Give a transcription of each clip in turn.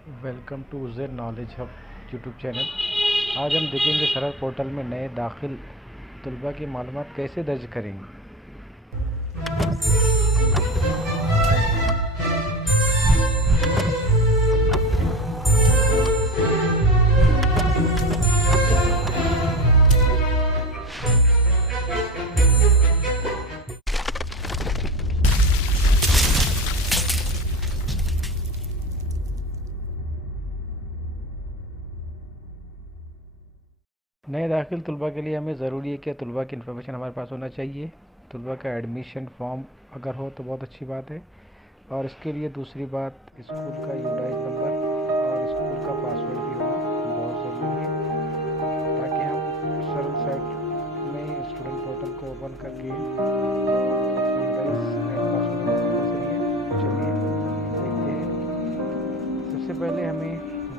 Welcome to Uzair knowledge hub YouTube channel. आज हम देखेंगे सरल पोर्टल में नए दाखिल तलबा की मालूमात कैसे दर्ज करेंगे। नए दाखिल तलबा के लिए हमें ज़रूरी है कि तलबा की इन्फॉर्मेशन हमारे पास होना चाहिए। तलबा का एडमिशन फॉर्म अगर हो तो बहुत अच्छी बात है, और इसके लिए दूसरी बात स्कूल का यूडाइज नंबर और स्कूल का पासवर्ड भी होना बहुत ज़रूरी है, ताकि हम सरल साइट में स्टूडेंट पोर्टल को ओपन करके यूडाइज एंड पासवर्ड बनाना सही है। चलिए देखते हैं। सबसे पहले हमें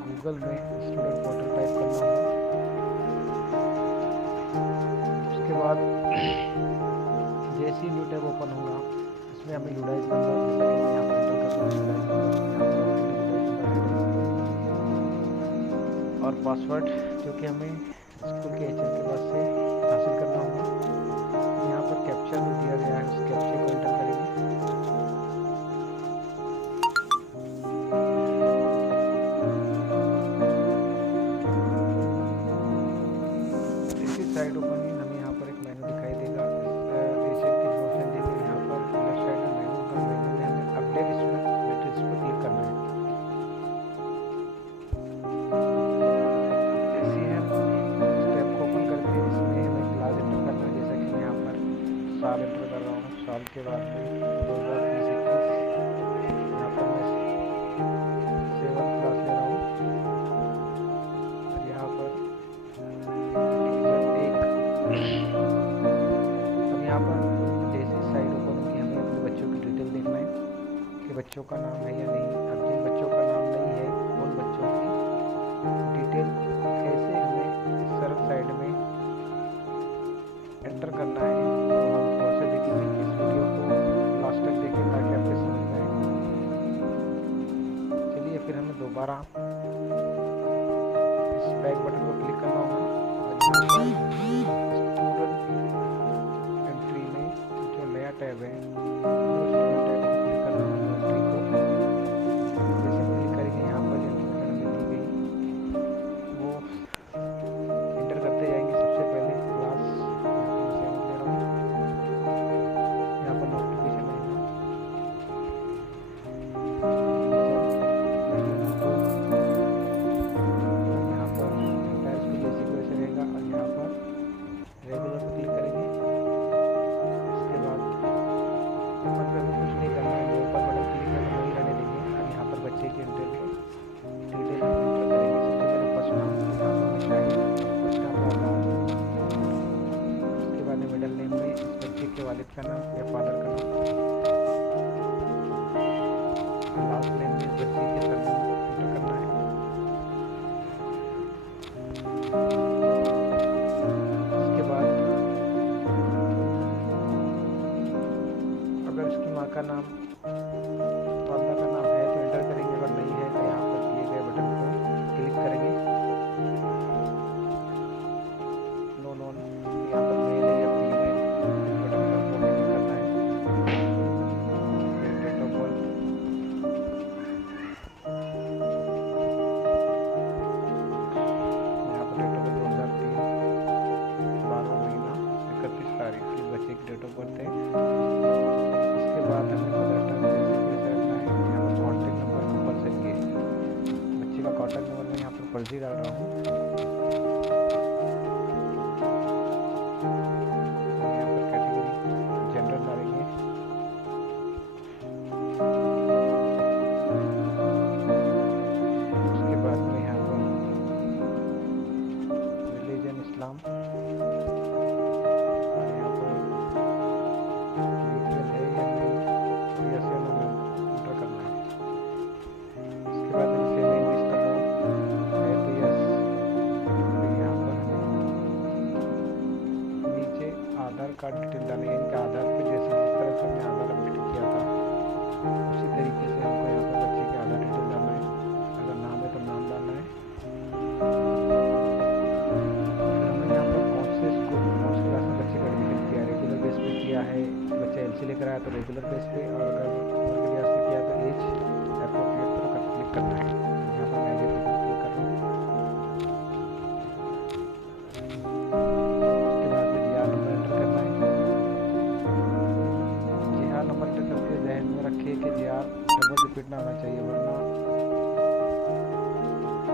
गूगल में स्टूडेंट पोर्टल टाइप करना होगा। उसके बाद जैसे ही न्यू टैब ओपन होगा, इसमें हमें यूडाइज नंबर जैसा कि मैं यहाँ पर एंटर कर रहा हूँ, यूडाइज नंबर यहाँ पर ऑलरेडी यूडाइज नंबर है, और पासवर्ड जो कि हमें स्कूल के एचएम के पास से हासिल करना होगा। यहाँ पर कैप्चा जो दिया गया है उस कैप्चे को एंटर करेंगे। इसी साइड ओपन हुई हमें यहाँ पर एक मेनू दिखाई देगा। एशियन की इन्फॉर्मेशन देकर यहाँ पर लेफ्ट साइड में मेनू होगा। मेनू में हमें अपडेट स्टूडेंट डिटेल्स पर क्लिक करना है। जैसे ही हम इस टैब को ओपन करते हैं, इसमें हमें क्लास एंटर करना है। जैसा कि मैं यहाँ पर साल एंटर कर रहा हूँ, साल के बाद में 2020-21, यहाँ पर मैं 7th क्लास ले रहा हूँ, और यहाँ पर अब यहाँ पर जैसे साइड ओपन होगी हमें अपने बच्चों की डिटेल देखना है कि बच्चों का नाम है या नहीं। अब जिन बच्चों का नाम नहीं है उन बच्चों की डिटेल कैसे हमें इस सरल साइड में एंटर करना है, तो हम प्रोसेस देखेंगे। इस वीडियो को लास्ट तक देखें ताकि आपको समझ में आए। चलिए फिर हमें दोबारा इस बैक बटन को क्लिक करना होगा, और यहाँ पर स्टूडेंट एंट्री में जो नया टैब है न्यू स्टूडेंट टैब को क्लिक करना है। न्यू एंट्री को जैसे क्लिक करेंगे, यहाँ पर जो इन्फॉर्मेशन हमें दी गई वो एंटर करते जाएंगे। सबसे पहले क्लास यहाँ पर मैं 7 ले रहा हूँ, यहाँ पर नोटिफिकेशन आएगा यहाँ पर एंटायर स्कूल जैसे कि वैसे रहेगा, और यहाँ पर रेगुलर पर क्लिक करेंगे। इसके बाद ओपन पे हमें कुछ नहीं करना है, जो ऊपर बटन क्लिक करना वही रहने देंगे। अब यहाँ पर बच्चे की डिटेल हम एंटर करेंगे। सबसे पहले फर्स्ट नाम, यहाँ पर मैं शाहिद फर्स्ट नाम डाल रहा हूँ। उसके बाद मिडिल नेम में इस बच्चे के वालिद का नाम या फादर का नाम, लास्ट नेम में इस बच्चे के सरनेम को एंटर करना है। उसके बाद अगर इसकी माँ का नाम वालदा का नाम है तो एंटर करेंगे, अगर नहीं है तो यहाँ पर दिए गए बटन को क्लिक करेंगे। नो नोन यहाँ पर मेल है या फीमेल, इस बटन पर हमको क्लिक करना है। फिर डेट ऑफ बर्थ, यहाँ पर डेट ऑफ बर्थ 2003, 12वां महीना 31 तारीख की बच्चे की डेट ऑफ बर्थ है। उसके बाद हमें मदर टंग जैसे कि वैसे रखना है। यहाँ पर कॉन्टैक्ट नंबर कंपलसरी है, बच्चे का कॉन्टैक्ट नंबर मैं यहाँ पर फर्जी डाल रहा हूँ। यहाँ पर कैटेगरी जनरल डालेंगे। उसके बाद में यहाँ पर रिलीजन इस्लाम, और यहाँ पर बीपीएल है या नहीं, यस या नो एंटर करना है। उसके बाद मैं सेम इंग्लिश कर रहा हूँ, है तो यस, फिर यहाँ पर क्लिक करना है। यहाँ पर मैं ये पर क्लिक कर रहा हूँ। उसके बाद में जीआर नंबर एंटर करना है। जीआर नंबर एंटर करके जहन में रखिए कि जीआर डबल रिपीट ना होना चाहिए, वरना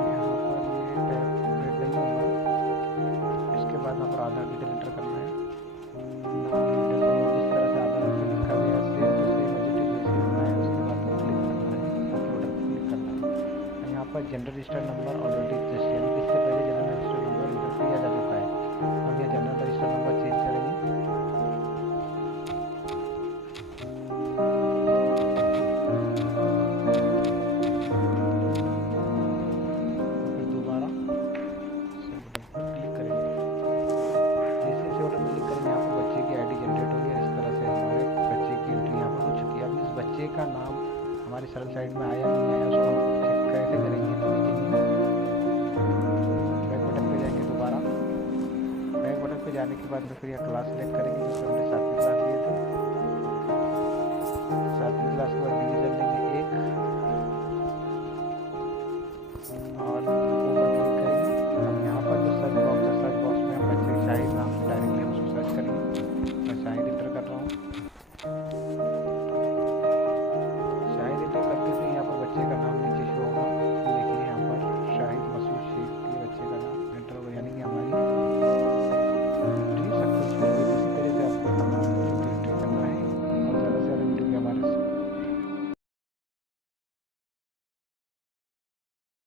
यहाँ पर ये टैब अपडेट नहीं होगा। इसके बाद यहाँ पर आधार डिटेल एंटर करना है। नाम डिटेल जिस तरह से आधार पे लिखा गया same to same as it is वैसे लिखना है। उसके बाद में क्लिक करना है, अपलोड पर क्लिक करना है। यहाँ पर general register number already exist, यानी कि इससे पहले जनरल रजिस्टर नंबर इंटर किया जा चुका है। हम यहाँ जनरल रजिस्टर नंबर चेंज करेंगे। फिर दोबारा सेव पर क्लिक करेंगे। जैसे सेव पर क्लिक करेंगे यहाँ पर बच्चे की आईडी जनरेट होगी। इस तरह से हमारे बच्चे की एंट्री यहाँ पर हो चुकी है। अब इस बच्चे का नाम हमारी सरल साइड में आया नहीं आया उसको हम चेक कैसे करेंगे, तो देखेंगे बैक बटन पे जाएंगे। दोबारा बैक बटन पे जाने के बाद में फिर यह क्लास सेलेक्ट करेंगे जो हमने 7वीं क्लास लिए थे। 7वीं क्लास के बाद डिवीजन लेंगे 1 और